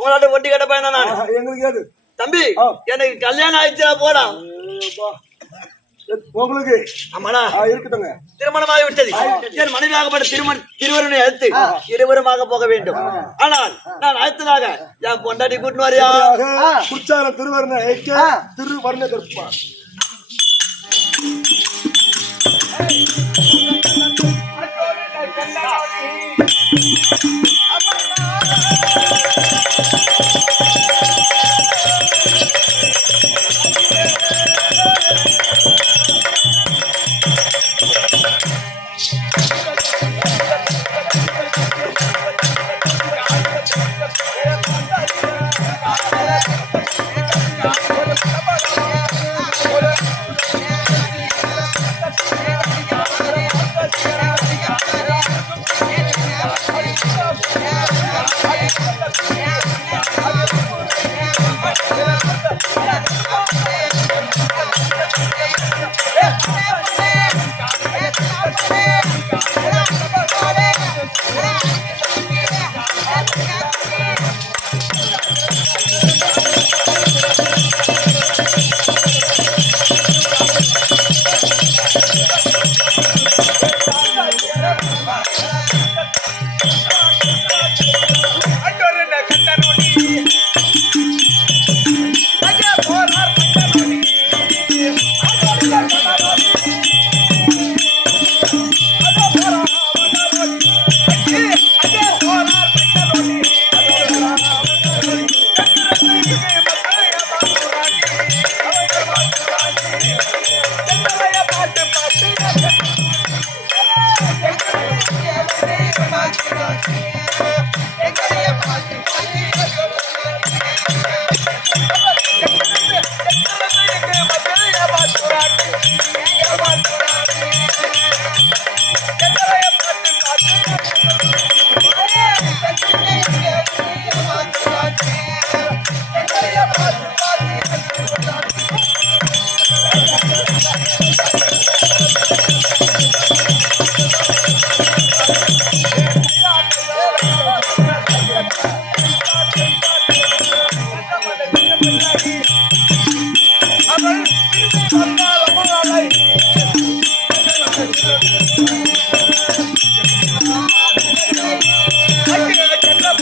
உங்களாட்ட ஒட்டி கட்ட பையன் நான்? எங்களுக்கு ஏது தம்பி. எனக்கு கல்யாணம் ஆயிடுச்சுடா போடா. உங்களுக்கு? ஆமாடா. இருக்கட்டுங்க. திருமணமாகி விட்டது. என் மனைவியாகப்பட்ட திருமண திருவருணை அழைத்து இருவருமாக போக வேண்டும். ஆனால் நான் அழைத்ததாக என் பொண்டாட்டி கூட்டினு வரியா? ஆக, குற்றாலம் திருவர்ண ஏக்க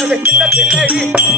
திருவர்ண கற்பா